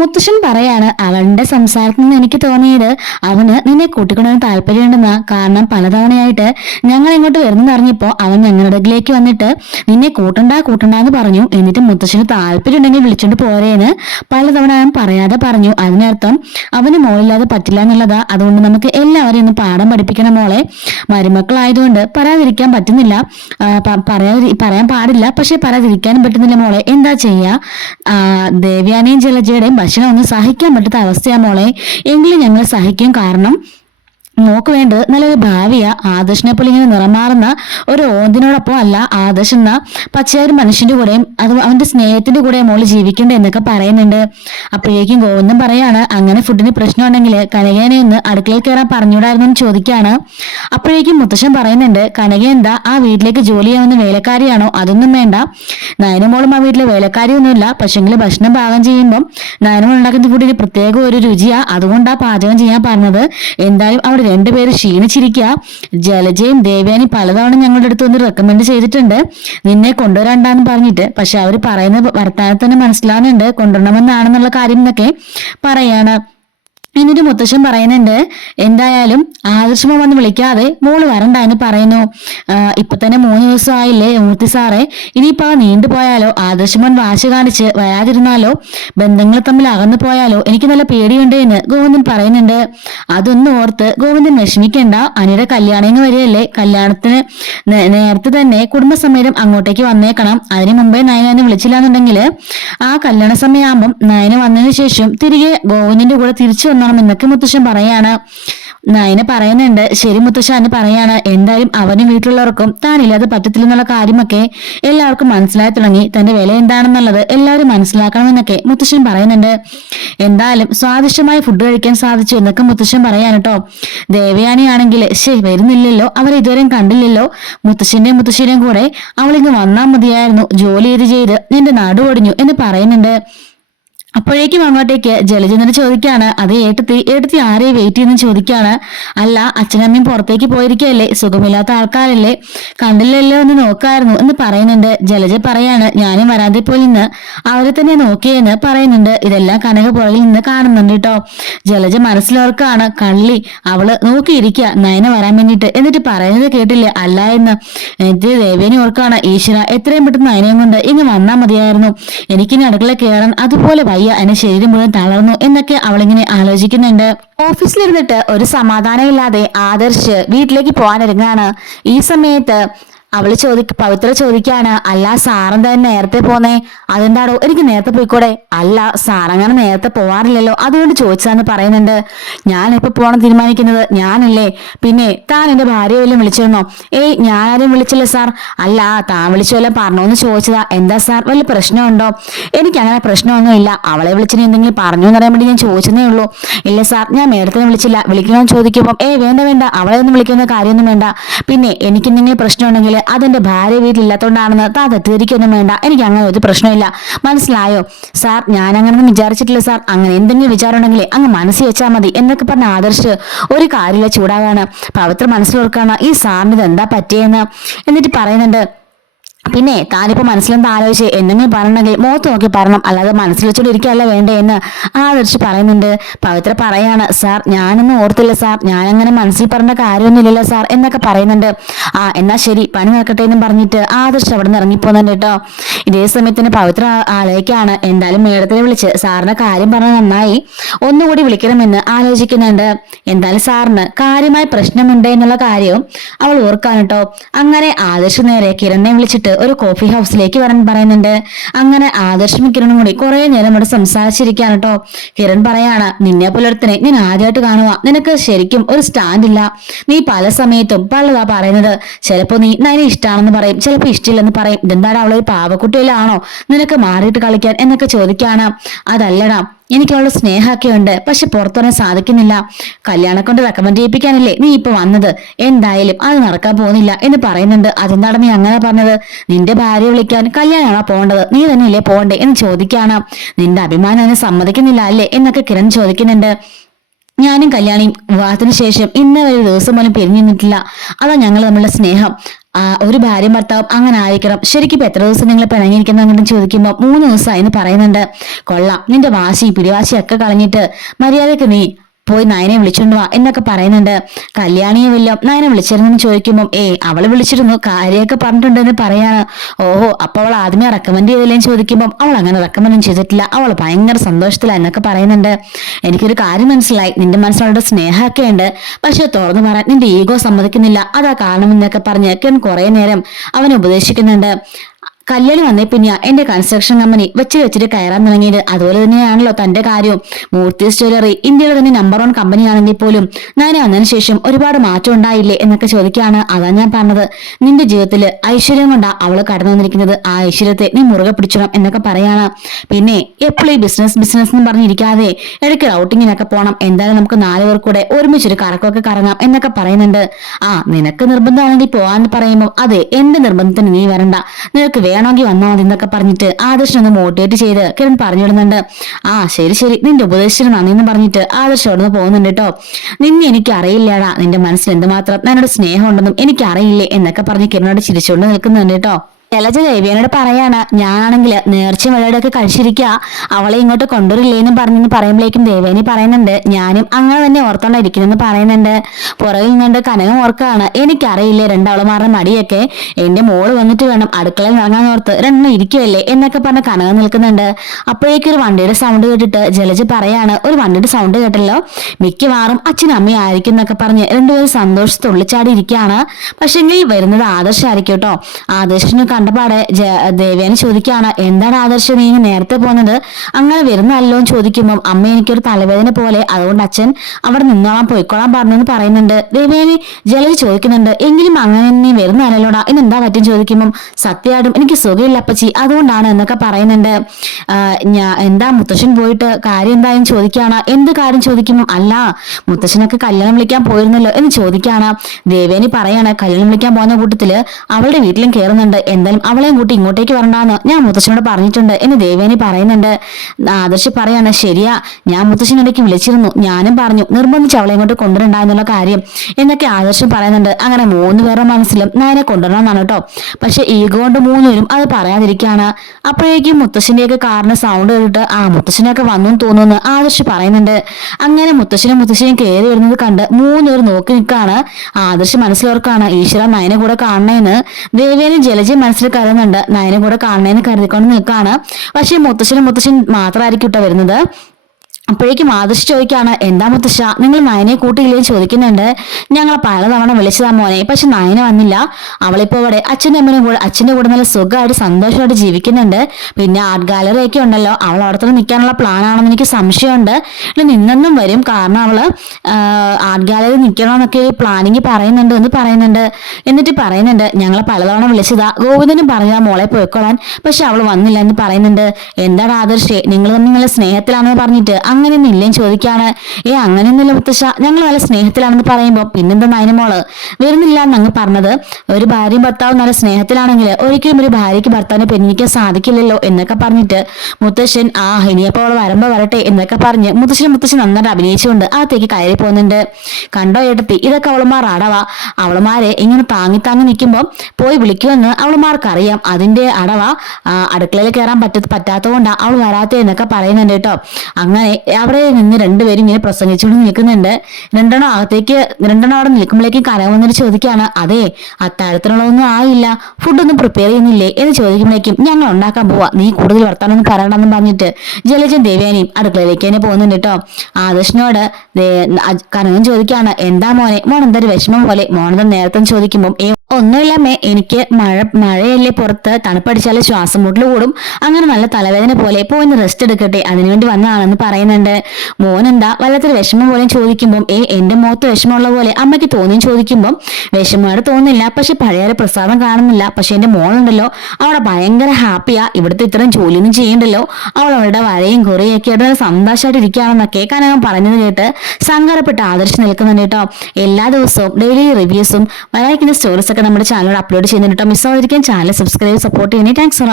മുത്തശ്ശൻ പറയാണ്, അവന്റെ സംസാരത്തിൽ നിന്ന് എനിക്ക് തോന്നിയത് അവന് നിന്നെ കൂട്ടിക്കൊണ്ടുവരാൻ താല്പര്യമുണ്ടെന്നാ. കാരണം പലതവണയായിട്ട് ഞങ്ങൾ ഇങ്ങോട്ട് വരുന്നെന്ന് അറിഞ്ഞപ്പോ അവൻ ഞങ്ങളുടെ അടുക്കിലേക്ക് വന്നിട്ട് നിന്നെ കൂട്ടണ്ടെന്ന് പറഞ്ഞു. എന്നിട്ട് മുത്തശ്ശന് താല്പര്യം ഉണ്ടെങ്കിൽ വിളിച്ചോണ്ട് പോരേന്ന് പലതവണ അവൻ പറയാതെ പറഞ്ഞു. അതിനർത്ഥം അവന് മോളില്ലാതെ പറ്റില്ല എന്നുള്ളതാ. അതുകൊണ്ട് നമുക്ക് എല്ലാവരെയും ഒന്ന് പാഠം പഠിപ്പിക്കണം മോളെ. മരുമക്കളായതുകൊണ്ട് പറയാതിരിക്കാൻ പറ്റുന്നില്ല, പറയാൻ പാടില്ല, പക്ഷെ പറയാതിരിക്കാനും പറ്റുന്നില്ല മോളെ. എന്താ ചെയ്യാ? ദേവ്യാനിയും ജലജയുടെയും ഭക്ഷണം ഒന്നും സഹിക്കാൻ പറ്റാത്ത അവസ്ഥയാ മോളെ. എങ്കിലും ഞങ്ങൾ സഹിക്കും. കാരണം മോക്ക് വേണ്ടത് നല്ലൊരു ഭാവിയാ. ആദർശിനെ പോലെ ഇങ്ങനെ നിറമാറുന്ന ഒരു ഓന്തിനോടൊപ്പം അല്ല, ആദർശ് എന്ന പച്ചയായ മനുഷ്യന്റെ കൂടെയും അത് അവന്റെ സ്നേഹത്തിന്റെ കൂടെ മോള് ജീവിക്കണ്ടേ എന്നൊക്കെ പറയുന്നുണ്ട്. അപ്പോഴേക്കും ഗോവിന്ദൻ പറയാണ്, അങ്ങനെ ഫുഡിന് പ്രശ്നം ഉണ്ടെങ്കിൽ കനകേനെ ഒന്ന് അടുക്കളയിൽ കയറാൻ പറഞ്ഞൂടായിരുന്നു എന്ന് ചോദിക്കുകയാണ്. അപ്പോഴേക്കും മുത്തശ്ശൻ പറയുന്നുണ്ട്, കനക എന്താ ആ വീട്ടിലേക്ക് ജോലി ചെയ്യാവുന്ന വേലക്കാരിയാണോ? അതൊന്നും വേണ്ട. നയനമോളും ആ വീട്ടിലെ വേലക്കാരിയൊന്നുമില്ല. പക്ഷെങ്കിൽ ഭക്ഷണം പാകം ചെയ്യുമ്പം നയനമോൾ ഉണ്ടാക്കുന്ന ഫുഡിന് പ്രത്യേക ഒരു രുചിയാ. അതുകൊണ്ടാ പാചകം ചെയ്യാൻ പറഞ്ഞത്. എന്തായാലും അവിടെ രണ്ടുപേര് ക്ഷീണിച്ചിരിക്കുക. ജലജയും ദേവ്യാനി പലതവണ ഞങ്ങളുടെ അടുത്ത് ഒന്ന് റെക്കമെൻഡ് ചെയ്തിട്ടുണ്ട് നിന്നെ കൊണ്ടുവരണ്ടെന്ന് പറഞ്ഞിട്ട്. പക്ഷെ അവര് പറയുന്ന വർത്താനത്തന്നെ മനസ്സിലാവുന്നുണ്ട് കൊണ്ടുവരണമെന്നാണെന്നുള്ള കാര്യം എന്നൊക്കെ പറയാണ്. എന്നിട്ട് മുത്തശ്ശൻ പറയുന്നുണ്ട്, എന്തായാലും ആദർശമോ വന്ന് വിളിക്കാതെ മോള് വരണ്ട എന്ന് പറയുന്നു. ഇപ്പൊ തന്നെ 3 ദിവസം ആയില്ലേ മൂർത്തി സാറേ, ഇനിയിപ്പോ നീണ്ടു പോയാലോ, ആദർശമോൻ വാശി കാണിച്ച് വരാതിരുന്നാലോ, ബന്ധങ്ങൾ തമ്മിൽ അകന്നു പോയാലോ, എനിക്ക് നല്ല പേടിയുണ്ട് എന്ന് ഗോവിന്ദൻ പറയുന്നുണ്ട്. അതൊന്നും ഓർത്ത് ഗോവിന്ദൻ വിഷമിക്കണ്ട. അനിയുടെ കല്യാണം വരികയല്ലേ, കല്യാണത്തിന് നേരത്തെ തന്നെ കുടുംബസമേതം അങ്ങോട്ടേക്ക് വന്നേക്കണം. അതിനു മുമ്പേ നയനെ വിളിച്ചില്ല എന്നുണ്ടെങ്കിൽ ആ കല്യാണ സമയമാകുമ്പം നയന വന്നതിന് ശേഷം തിരികെ ഗോവിന്ദന്റെ കൂടെ തിരിച്ചു എന്നൊക്കെ മുത്തശ്ശൻ പറയാണ്. നയന പറയുന്നുണ്ട്, ശരി മുത്തശ്ശൻ പറയാണ്. എന്തായാലും അവനും വീട്ടിലുള്ളവർക്കും താനില്ലാതെ പറ്റത്തില്ലെന്നുള്ള കാര്യമൊക്കെ എല്ലാവർക്കും മനസ്സിലായി തുടങ്ങി. തന്റെ വില എന്താണെന്നുള്ളത് എല്ലാവരും മനസ്സിലാക്കണമെന്നൊക്കെ മുത്തശ്ശൻ പറയുന്നുണ്ട്. എന്തായാലും സ്വാദിഷ്ടമായ ഫുഡ് കഴിക്കാൻ സാധിച്ചു എന്നൊക്കെ മുത്തശ്ശൻ പറയാൻ കേട്ടോ. ദേവയാനിയാണെങ്കിൽ വരുന്നില്ലല്ലോ, അവരെ ഇതുവരെയും കണ്ടില്ലല്ലോ. മുത്തശ്ശന്റെയും കൂടെ അവളിങ്ങ് വന്നാൽ മതിയായിരുന്നു, ജോലി ചെയ്ത് നിന്റെ നാട് ഒടിഞ്ഞു എന്ന് പറയുന്നുണ്ട്. അപ്പോഴേക്കും അങ്ങോട്ടേക്ക് ജലജ ചോദിക്കാണ്, അത് ഏട്ടത്തി ആരെയും വെയിറ്റ് ചെയ്യുന്ന ചോദിക്കാണ്. അല്ല, അച്ഛനമ്മയും പുറത്തേക്ക് പോയിരിക്കല്ലേ, സുഖമില്ലാത്ത ആൾക്കാരല്ലേ, കണ്ടില്ലല്ലോ എന്ന് നോക്കായിരുന്നു എന്ന് പറയുന്നുണ്ട്. ജലജ പറയാണ്, ഞാനും വരാതെ പോയി നിന്ന് അവരെ തന്നെ നോക്കിയെന്ന് പറയുന്നുണ്ട്. ഇതെല്ലാം കനക പുറകിൽ നിന്ന് കാണുന്നുണ്ട് കേട്ടോ. ജലജ മനസ്സിലോർക്കാണ്, കള്ളി അവള് നോക്കിയിരിക്കുക നയന വരാൻ വേണ്ടിട്ട്. എന്നിട്ട് പറയുന്നത് കേട്ടില്ലേ അല്ല എന്ന്. എന്നിട്ട് ദേവേനെ ഓർക്കാണ്, ഈശ്വര എത്രയും പെട്ടെന്ന് നയനയും കൊണ്ട് ഇങ്ങ് വന്നാൽ മതിയായിരുന്നു, എനിക്കിനി അടുക്കള കയറാൻ അതുപോലെ എന്റെ ശരീരം മുഴുവൻ തളർന്നു എന്നൊക്കെ അവളിങ്ങനെ ആലോചിക്കുന്നുണ്ട്. ഓഫീസിലിരുന്നിട്ട് ഒരു സമാധാനമില്ലാതെ ആദർശ് വീട്ടിലേക്ക് പോകാനിരുന്നാണ്. ഈ സമയത്ത് പവിത്ര ചോദിക്കാണ്, അല്ല സാറെന്താ നേരത്തെ പോന്നേ? അതെന്താടോ, എനിക്ക് നേരത്തെ പോയിക്കൂടെ? അല്ല സാറങ്ങനെ നേരത്തെ പോവാറില്ലല്ലോ, അതുകൊണ്ട് ചോദിച്ചതെന്ന് പറയുന്നുണ്ട്. ഞാനിപ്പോ പോണം തീരുമാനിക്കുന്നത് ഞാനല്ലേ, പിന്നെ താൻ എന്റെ ഭാര്യ വല്ലതും വിളിച്ചിരുന്നോ? ഏയ് ഞാനാരും വിളിച്ചില്ല സാർ. അല്ല താൻ വിളിച്ചല്ലോ പറഞ്ഞോന്ന് ചോദിച്ചതാ. എന്താ സാർ വല്ല പ്രശ്നമുണ്ടോ? എനിക്ക് അങ്ങനെ പ്രശ്നമൊന്നുമില്ല, അവളെ വിളിച്ചിന് എന്തെങ്കിലും പറഞ്ഞു എന്ന് അറിയാൻ വേണ്ടി ഞാൻ ചോദിച്ചതേ ഉള്ളൂ. ഇല്ല സാർ, ഞാൻ മേഡത്തിനെ വിളിച്ചില്ല. വിളിക്കണമെന്ന് ചോദിക്കുമ്പോൾ വേണ്ട അവളെ ഒന്നും വിളിക്കുന്ന കാര്യമൊന്നും വേണ്ട. പിന്നെ എനിക്ക് എന്തെങ്കിലും പ്രശ്നമുണ്ടെങ്കിൽ അതെന്റെ ഭാര്യ വീട്ടിലില്ലാത്തോണ്ടാണെന്ന് താൻ തെറ്റിദ്ധരിക്കൊന്നും വേണ്ട. എനിക്ക് അങ്ങനെ ഒരു പ്രശ്നമില്ല, മനസ്സിലായോ? സാർ ഞാൻ അങ്ങനൊന്നും വിചാരിച്ചിട്ടില്ല സാർ. അങ്ങനെ എന്തെങ്കിലും വിചാരം ഉണ്ടെങ്കിൽ അങ്ങ് മനസ്സിൽ വെച്ചാൽ മതി എന്നൊക്കെ പറഞ്ഞ ആദർശ് ഒരു കാര്യമില്ല ചൂടാവാണ്. പവിത്ര മനസ്സിലോർക്കാണ്, ഈ സാറിന് ഇത് എന്താ പറ്റിയെന്ന്. എന്നിട്ട് പറയുന്നുണ്ട്, പിന്നെ താനിപ്പോ മനസ്സിലെന്താ ആലോചിച്ച് എന്തെങ്കിലും പറഞ്ഞെങ്കിൽ മുഖത്ത് നോക്കി പറയണം, അല്ലാതെ മനസ്സിൽ വെച്ചോണ്ടിരിക്കുകയല്ല വേണ്ടേ എന്ന് ആദർശ് പറയുന്നുണ്ട്. പവിത്ര പറയാണ്, സാർ ഞാനൊന്നും ഓർത്തില്ല സാർ, ഞാനങ്ങനെ മനസ്സിൽ പറഞ്ഞ കാര്യമൊന്നുമില്ലല്ലോ സാർ എന്നൊക്കെ പറയുന്നുണ്ട്. എന്നാ ശരി പണി നടക്കട്ടെ എന്നും പറഞ്ഞിട്ട് ആദർശ് അവിടെ നിന്ന് ഇറങ്ങിപ്പോകുന്നുണ്ട് കേട്ടോ. ഇതേ സമയത്തിന് പവിത്ര ആലോചിക്കാണ്, എന്തായാലും മേഡത്തിനെ വിളിച്ച് സാറിന്റെ കാര്യം പറഞ്ഞ നന്നായി, ഒന്നുകൂടി വിളിക്കണമെന്ന് ആലോചിക്കുന്നുണ്ട്. എന്തായാലും സാറിന് കാര്യമായ പ്രശ്നമുണ്ട് എന്നുള്ള കാര്യവും അവൾ ഓർക്കാണ് കേട്ടോ. അങ്ങനെ ആദർശ് നേരെ കിരണിനെ വിളിച്ചിട്ട് ഒരു കോഫി ഹൗസിലേക്ക് വരാൻ പറയുന്നുണ്ട്. അങ്ങനെ ആദർശും കിരണും കൂടി കുറെ നേരം ഇവിടെ സംസാരിച്ചിരിക്കാണ് കേട്ടോ. കിരൺ പറയാണ്, നിന്നെ പോലൊരുത്തനെ ഞാൻ ആദ്യമായിട്ട് കാണുക, നിനക്ക് ശരിക്കും ഒരു സ്റ്റാൻഡ് ഇല്ല. നീ പല സമയത്തും പലതാ പറയുന്നത്. ചിലപ്പോ നീ നയനെ ഇഷ്ടമാണെന്ന് പറയും, ചിലപ്പോ ഇഷ്ടമില്ലെന്ന് പറയും. ഇതെന്താണ് അവളൊരു പാവക്കുട്ടിയിലാണോ നിനക്ക് മാറിയിട്ട് കളിക്കാൻ എന്നൊക്കെ ചോദിക്കാണ്. അതല്ലടാ, എനിക്ക് അവളുടെ സ്നേഹമൊക്കെ ഉണ്ട്, പക്ഷെ പുറത്തു പറയാൻ സാധിക്കുന്നില്ല. കല്യാണം കൊണ്ട് റെക്കമെൻഡ് ചെയ്യിപ്പിക്കാനല്ലേ നീ ഇപ്പൊ വന്നത്, എന്തായാലും അത് നടക്കാൻ പോകുന്നില്ല എന്ന് പറയുന്നുണ്ട്. അതെന്താണ് നീ അങ്ങനെ പറഞ്ഞത്? നിന്റെ ഭാര്യ വിളിക്കാൻ കല്യാണമാണോ പോകേണ്ടത്, നീ തന്നെയല്ലേ പോകണ്ടേ എന്ന് ചോദിക്കാണ്. നിന്റെ അഭിമാനം അതിനെ സമ്മതിക്കുന്നില്ല അല്ലേ എന്നൊക്കെ കിരൺ ചോദിക്കുന്നുണ്ട്. ഞാനും കല്യാണിയും വിവാഹത്തിന് ശേഷം ഇന്ന ഒരു ദിവസം പോലും പിരിഞ്ഞു നിന്നിട്ടില്ല. അതാ ഞങ്ങൾ തമ്മിലുള്ള സ്നേഹം. ഒരു ഭാര്യയും ഭർത്താവും അങ്ങനെ ആയിരിക്കണം. ശരിക്കും ഇപ്പൊ എത്ര ദിവസം നിങ്ങൾ പിണങ്ങിയിരിക്കുന്ന ചോദിക്കുമ്പോൾ 3 ദിവസമായി എന്ന് പറയുന്നുണ്ട്. കൊള്ളാം, നിന്റെ വാശി പിടിവാശിയൊക്കെ കളഞ്ഞിട്ട് മര്യാദക്ക് നീ പോയി നയനെ വിളിച്ചോണ്ട് വാ എന്നൊക്കെ പറയുന്നുണ്ട്. കല്യാണിയെ വല്ലതും നയനെ വിളിച്ചിരുന്നെന്ന് ചോദിക്കുമ്പോൾ അവള് വിളിച്ചിരുന്നു, കാര്യമൊക്കെ പറഞ്ഞിട്ടുണ്ടെന്ന് പറയാണ്. ഓഹോ, അപ്പൊ അവൾ ആദ്യമേ റെക്കമെൻഡ് ചെയ്തില്ലേന്ന് ചോദിക്കുമ്പോൾ അവൾ അങ്ങനെ റെക്കമെൻഡും ചെയ്തിട്ടില്ല, അവൾ ഭയങ്കര സന്തോഷത്തിലാണ് എന്നൊക്കെ പറയുന്നുണ്ട്. എനിക്കൊരു കാര്യം മനസ്സിലായി, നിന്റെ മനസ്സിലുള്ള സ്നേഹമൊക്കെ ഉണ്ട്, പക്ഷെ തുറന്നു പറയാൻ നിന്റെ ഈഗോ സമ്മതിക്കുന്നില്ല, അതാ കാരണം എന്നൊക്കെ പറഞ്ഞ് കിരൺ കുറെ നേരം അവനെ ഉപദേശിക്കുന്നുണ്ട്. കല്യാണി വന്നേ പിന്നെ എന്റെ കൺസ്ട്രക്ഷൻ കമ്പനി വെച്ചിട്ട് കയറാൻ തുടങ്ങിയത്. അതുപോലെ തന്നെയാണല്ലോ തന്റെ കാര്യവും. മൂർത്തീസ് ജ്വല്ലറി ഇന്ത്യയിലെ തന്നെ നമ്പർ 1 കമ്പനിയാണെങ്കിൽ പോലും ഞാൻ വന്നതിന് ശേഷം ഒരുപാട് മാറ്റം ഉണ്ടായില്ലേ എന്നൊക്കെ ചോദിക്കുകയാണ്. അതാ ഞാൻ പറഞ്ഞത്, നിന്റെ ജീവിതത്തിൽ ഐശ്വര്യം കൊണ്ടാ അവള് കടന്നു വന്നിരിക്കുന്നത്, ആ ഐശ്വര്യത്തെ നീ മുറുകെ പിടിച്ചണം എന്നൊക്കെ പറയാണ്. പിന്നെ എപ്പോഴും ഈ ബിസിനസ് എന്ന് പറഞ്ഞിരിക്കാതെ ഇടയ്ക്ക് ഔട്ടിങ്ങിനൊക്കെ പോകണം, എന്തായാലും നമുക്ക് 4 പേർ കൂടെ ഒരുമിച്ചൊരു കറക്കമൊക്കെ കറങ്ങാം എന്നൊക്കെ പറയുന്നുണ്ട്. നിനക്ക് നിർബന്ധമാണെങ്കിൽ പോവാന്ന് പറയുമ്പോൾ അതെ, എന്റെ നിർബന്ധത്തിന് നീ വരണ്ട, നിനക്ക് വേണമെങ്കിൽ വന്നാൽ മതി എന്നൊക്കെ പറഞ്ഞിട്ട് ആദർശനൊന്ന് മോട്ടിവേറ്റ് ചെയ്ത് കിരൺ പറഞ്ഞിടുന്നുണ്ട്. ശരി ശരി, നിന്റെ ഉപദേശത്തിന് നന്ദി എന്ന് പറഞ്ഞിട്ട് ആദർശം അവിടെ നിന്ന് പോകുന്നുണ്ട് കേട്ടോ. നിന്നെ എനിക്ക് അറിയില്ലടാ, നിന്റെ മനസ്സിൽ എന്തുമാത്രം എന്നോട് സ്നേഹം ഉണ്ടെന്നും എനിക്ക് അറിയില്ലേ എന്നൊക്കെ പറഞ്ഞ് കിരണോട് ചിരിച്ചുകൊണ്ട് നിൽക്കുന്നുണ്ട് കേട്ടോ. ശൈലജ ദേവേനോട് പറയാണ്, ഞാനാണെങ്കിൽ നേർച്ച വെള്ളയോടൊക്കെ കഴിച്ചിരിക്കുക, അവളെ ഇങ്ങോട്ട് കൊണ്ടുവരില്ലേന്ന് പറഞ്ഞെന്ന് പറയുമ്പോഴേക്കും ദേവേനി പറയുന്നുണ്ട്, ഞാനും അങ്ങനെ തന്നെ ഓർത്തോണ്ടിരിക്കുന്നെന്ന് പറയുന്നുണ്ട്. പുറകിൽ നിന്നുകൊണ്ട് കനകം ഓർക്കാണ്, എനിക്കറിയില്ലേ രണ്ടാളുമാരുടെ മടിയൊക്കെ, എന്റെ മോള് വന്നിട്ട് വേണം അടുക്കളയിൽ ഇറങ്ങാൻ ഓർത്ത് രണ്ടെണ്ണം ഇരിക്കുവല്ലേ എന്നൊക്കെ പറഞ്ഞ് കനകം നിൽക്കുന്നുണ്ട്. അപ്പോഴേക്കും ഒരു വണ്ടിയുടെ സൗണ്ട് കേട്ടിട്ട് ജലജ പറയാണ്, ഒരു വണ്ടിയുടെ സൗണ്ട് കേട്ടല്ലോ, മിക്കവാറും അച്ഛനും അമ്മയും ആയിരിക്കും എന്നൊക്കെ പറഞ്ഞ് രണ്ടുപേരും സന്തോഷത്തുള്ളിച്ചാടി ഇരിക്കുകയാണ്. പക്ഷെങ്കിൽ വരുന്നത് ആദർശമായിരിക്കും കേട്ടോ. ആദർശന് കണ്ടപാടെ ദേവേനെ ചോദിക്കുകയാണ്, എന്താണ് ആദർശം നീ നേരത്തെ പോകുന്നത്, അങ്ങനെ വരുന്നല്ലോ എന്ന് ചോദിക്കുമ്പോൾ അമ്മ എനിക്കൊരു തലവേദന പോലെ, അതുകൊണ്ട് അച്ഛൻ അവിടെ നിന്നോളാൻ പോയിക്കോളാൻ പറഞ്ഞെന്ന് പറയുന്നുണ്ട്. ദേവേനെ ജലജ ചോദിക്കുന്നുണ്ട്, എങ്കിലും അങ്ങനെ നീ വരുന്നല്ലോടാ, ഇന്നെന്താ പറ്റും ചോദിക്കുമ്പോൾ സത്യമായിട്ടും എനിക്ക് സുഖമില്ല അപ്പച്ചി, അതുകൊണ്ടാണ് എന്നൊക്കെ പറയുന്നുണ്ട്. എന്താ മുത്തശ്ശൻ പോയിട്ട് കാര്യം എന്തായെന്ന് ചോദിക്കുകയാണ്. എന്ത് കാര്യം ചോദിക്കുമ്പോൾ അല്ല, മുത്തശ്ശനൊക്കെ കല്യാണം വിളിക്കാൻ പോയിരുന്നല്ലോ എന്ന് ചോദിക്കുകയാണ്. ദേവേനി പറയാണ്, കല്യാണം വിളിക്കാൻ പോകുന്ന കൂട്ടത്തില് അവളുടെ വീട്ടിലും കയറുന്നുണ്ട്, എന്തായാലും അവളെയും കൂട്ടി ഇങ്ങോട്ടേക്ക് വരണ്ടാന്ന് ഞാൻ മുത്തശ്ശനോട് പറഞ്ഞിട്ടുണ്ട് എന്ന് ദേവേനി പറയുന്നുണ്ട്. ആദർശ് പറയാണ്, ശരിയാ, ഞാൻ മുത്തശ്ശനിടയ്ക്ക് വിളിച്ചിരുന്നു, ഞാനും പറഞ്ഞു നിർബന്ധിച്ച് അവളെ ഇങ്ങോട്ട് കൊണ്ടുവരണ്ട എന്നുള്ള കാര്യം എന്നൊക്കെ ആദർശം പറയുന്നുണ്ട്. അങ്ങനെ 3 പേരുടെ മനസ്സിലും നയനെ കൊണ്ടുവരണമെന്നാണ് കേട്ടോ. പക്ഷെ ഈഗോ കൊണ്ട് 3 പേരും അത് പറയാതിരിക്കുകയാണ്. അപ്പോഴേക്കും മുത്തശ്ശന്റെയൊക്കെ കാറിന് സൗണ്ട് കേട്ടിട്ട് മുത്തശ്ശനൊക്കെ വന്നു തോന്നുന്നു ആദർശ് പറയുന്നുണ്ട്. അങ്ങനെ മുത്തശ്ശനെയും കയറി വരുന്നത് കണ്ട് 3 പേർ നോക്കി നിൽക്കാണ്. ആദർശ് മനസ്സിലോർക്കാണ്, ഈശ്വര നയനെ കൂടെ കാണണേന്ന്. ദേവേനും ജലജയും മനസ്സിൽ കരുതുന്നുണ്ട്, നയനെ കൂടെ കാണണേന്ന് കരുതിക്കൊണ്ട് നിൽക്കാണ്. പക്ഷെ മുത്തശ്ശൻ മാത്രമായിരിക്കും കേട്ടോ വരുന്നത്. അപ്പോഴേക്കും ആദർശ് ചോദിക്കാണ്, എന്താ മുത്തശ്ശ നിങ്ങൾ നയനെ കൂട്ടിയില്ലേ ചോദിക്കുന്നുണ്ട്. ഞങ്ങളെ പലതവണ വിളിച്ചതാ മോനെ, പക്ഷെ നയന വന്നില്ല, അവളിപ്പോ ഇവിടെ അച്ഛന്റെ കൂടെ നല്ല സുഖമായിട്ട് സന്തോഷമായിട്ട് ജീവിക്കുന്നുണ്ട്. പിന്നെ ആർട്ട് ഗാലറി ഒക്കെ ഉണ്ടല്ലോ, അവൾ അവിടെ തന്നെ നിൽക്കാനുള്ള പ്ലാൻ ആണെന്ന് എനിക്ക് സംശയമുണ്ട്. നിന്നെന്നും വരും, കാരണം അവള് ആർട്ട് ഗാലറി നിൽക്കണമെന്നൊക്കെ പ്ലാനിങ് പറയുന്നുണ്ട് എന്ന് പറയുന്നുണ്ട്. എന്നിട്ട് പറയുന്നുണ്ട്, ഞങ്ങളെ പലതവണ വിളിച്ചതാ, ഗോവിന്ദനും പറഞ്ഞാ മോളെ പോയിക്കോളാൻ, പക്ഷെ അവൾ വന്നില്ല എന്ന് പറയുന്നുണ്ട്. എന്താണ് ആദർശേ, നിങ്ങൾ നിങ്ങളെ സ്നേഹത്തിലാണെന്ന് പറഞ്ഞിട്ട് അങ്ങനെയൊന്നും ഇല്ലേന്ന് ചോദിക്കാണ്. അങ്ങനെയൊന്നുമില്ല മുത്തശ്ശ, ഞങ്ങൾ നല്ല സ്നേഹത്തിലാണെന്ന് പറയുമ്പോൾ പിന്നെന്താ നയനമോള് വരുന്നില്ല എന്നങ്ങ് പറഞ്ഞത്. ഒരു ഭാര്യയും ഭർത്താവും നല്ല സ്നേഹത്തിലാണെങ്കിൽ ഒരിക്കലും ഒരു ഭാര്യയ്ക്ക് ഭർത്താവിനെ പെണ്ണിക്കാൻ സാധിക്കില്ലല്ലോ എന്നൊക്കെ പറഞ്ഞിട്ട് മുത്തശ്ശൻ ഇനിയപ്പോൾ അവൾ വരുമ്പോ വരട്ടെ എന്നൊക്കെ പറഞ്ഞ് മുത്തശ്ശൻ നന്നായിട്ട് അഭിനയിച്ചുകൊണ്ട് അകത്തേക്ക് കയറി പോകുന്നുണ്ട്. കണ്ടോ ഏട്ടത്തി, ഇതൊക്കെ അവളുമാർ അടവാ, അവളുമാരെ ഇങ്ങനെ താങ്ങി നിൽക്കുമ്പോൾ പോയി വിളിക്കുമെന്ന് അവളുമാർക്കറിയാം, അതിന്റെ അടവാ, അടുക്കളയിൽ കയറാൻ പറ്റാത്തതുകൊണ്ടാ അവൾ വരാത്തേ എന്നൊക്കെ പറയുന്നുണ്ട് കേട്ടോ. അങ്ങനെ അവിടെ നിന്ന് 2 പേരും ഇങ്ങനെ പ്രസംഗിച്ചുകൊണ്ട് നിൽക്കുന്നുണ്ട്. രണ്ടെണ്ണം അവിടെ നിൽക്കുമ്പോഴേക്കും കനകം വന്നിട്ട് ചോദിക്കുകയാണ്, അതെ അത്താഴത്തിനുള്ളതൊന്നും ആയില്ല, ഫുഡൊന്നും പ്രിപ്പയർ ചെയ്യുന്നില്ലേ എന്ന് ചോദിക്കുമ്പോഴേക്കും ഞങ്ങൾ ഉണ്ടാക്കാൻ പോവാ, നീ കൂടുതൽ വർത്താനൊന്നും പറയണമെന്നും പറഞ്ഞിട്ട് ജലജൻ ദേവേനയും അടുക്കളയിലേക്ക് തന്നെ പോകുന്നുണ്ട് കേട്ടോ. ആദർശനോട് കനകം ചോദിക്കുകയാണ്, എന്താ മോൻ എന്തൊരു വിഷമം പോലെ, മോനെന്താ നേരത്തെ ചോദിക്കുമ്പോൾ ഒന്നുമില്ലമ്മേ, എനിക്ക് മഴയല്ലേ പുറത്ത്, തണുപ്പടിച്ചാല് ശ്വാസം മുട്ടൽ കൂടും, അങ്ങനെ നല്ല തലവേദന പോലെ, പോയി റെസ്റ്റ് എടുക്കട്ടെ, അതിനുവേണ്ടി വന്നതാണെന്ന് പറയുന്നുണ്ട്. മോനെന്താ വല്ലാത്തൊരു വിഷമം പോലെ ചോദിക്കുമ്പോൾ എന്റെ മുഖത്ത് വിഷമമുള്ള പോലെ അമ്മയ്ക്ക് തോന്നിയും ചോദിക്കുമ്പോൾ വിഷമമായിട്ട് തോന്നില്ല, പക്ഷെ പഴയ പ്രസാദം കാണുന്നില്ല, പക്ഷെ എന്റെ മോളുണ്ടല്ലോ അവിടെ ഭയങ്കര ഹാപ്പിയാ, ഇവിടുത്തെ ഇത്രയും ജോലിയൊന്നും ചെയ്യണ്ടല്ലോ, അവളുടെ വരയും കുറയൊക്കെ ആയിട്ട് സന്തോഷമായിട്ട് ഇരിക്കുകയാണെന്നൊക്കെ കനകം പറഞ്ഞത് കേട്ട് സങ്കടപ്പെട്ട് ആദർശം നിൽക്കുന്നുണ്ട് കേട്ടോ. എല്ലാ ദിവസവും ഡെയിലി റിവ്യൂസും വരായിരിക്കുന്ന സ്റ്റോറീസ് ഒക്കെ നമ്മുടെ ചാനലിൽ അപ്ലോഡ് ചെയ്യുന്നുണ്ട് കേട്ടോ. മിസ് ആവാതിരിക്കാൻ ചാനൽ സബ്സ്ക്രൈബ് സപ്പോർട്ട് ചെയ്യണേ. Thanks for